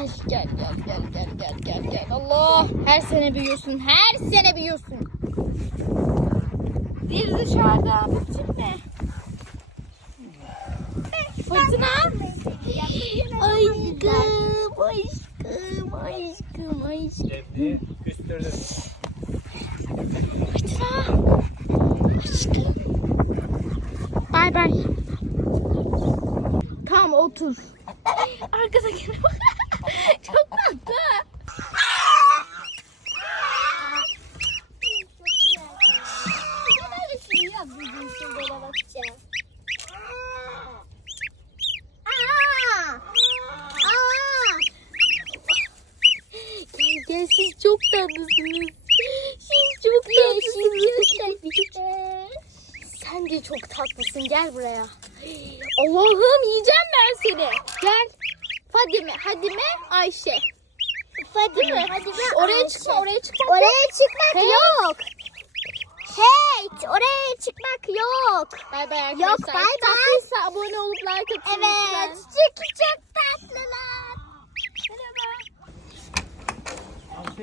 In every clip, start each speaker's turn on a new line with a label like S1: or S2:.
S1: Gel gel gel gel gel gel gel gel. Allah her sene büyüyorsun. Her sene büyüyorsun. Bir dışarıda bitirme. Fırtına. Aşkım, aşkım, aşkım, aşkım.
S2: Defne'yi küstürdün.
S1: Fırtına. Aşkım. Bay bay. Tamam otur. Arkadakine bak. Gel siz çok tatlısınız. Siz çok tatlısınız. Sen de çok tatlısın. Gel buraya. Allah'ım yiyeceğim ben seni. Gel. Fadime, Hadime, Ayşe.
S3: Fadime,
S1: Şş, oraya çıkma, oraya çıkma.
S3: Oraya çıkmak yok. Hey, oraya çıkmak yok.
S1: Bay bay arkadaşlar.
S3: Yok, bay bay.
S1: Tatlıysa abone olup like atın.
S3: Evet,
S1: lütfen.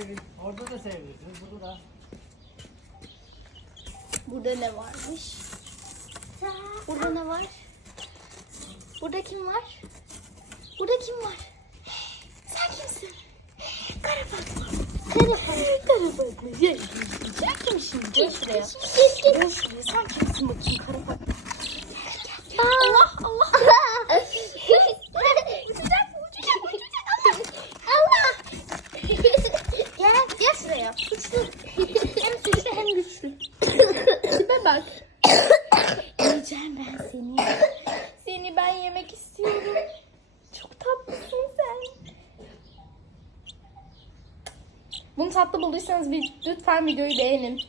S2: Sevin. Orada da sevebilirsiniz. Burada da.
S1: Burada ne varmış? Burada ne var? Burada kim var? Burada kim var? Sen kimsin? Kara Fatma. Kara Fatma. Kara Fatma. Gel. Sen kimsin? Gel şuraya. Gel şuraya. Sen kimsin bakayım Kara Fatma? Allah Allah. Uçacak mı? Uçacak mı? Uçacak mı?
S3: Allah.
S1: Gel. Güçlü. Hem güçlü hem güçlü. Tipe bak. Yiyeceğim ben seni. Seni ben yemek istiyorum. Çok tatlısın sen. Bunu tatlı bulduysanız bir- lütfen videoyu beğenin.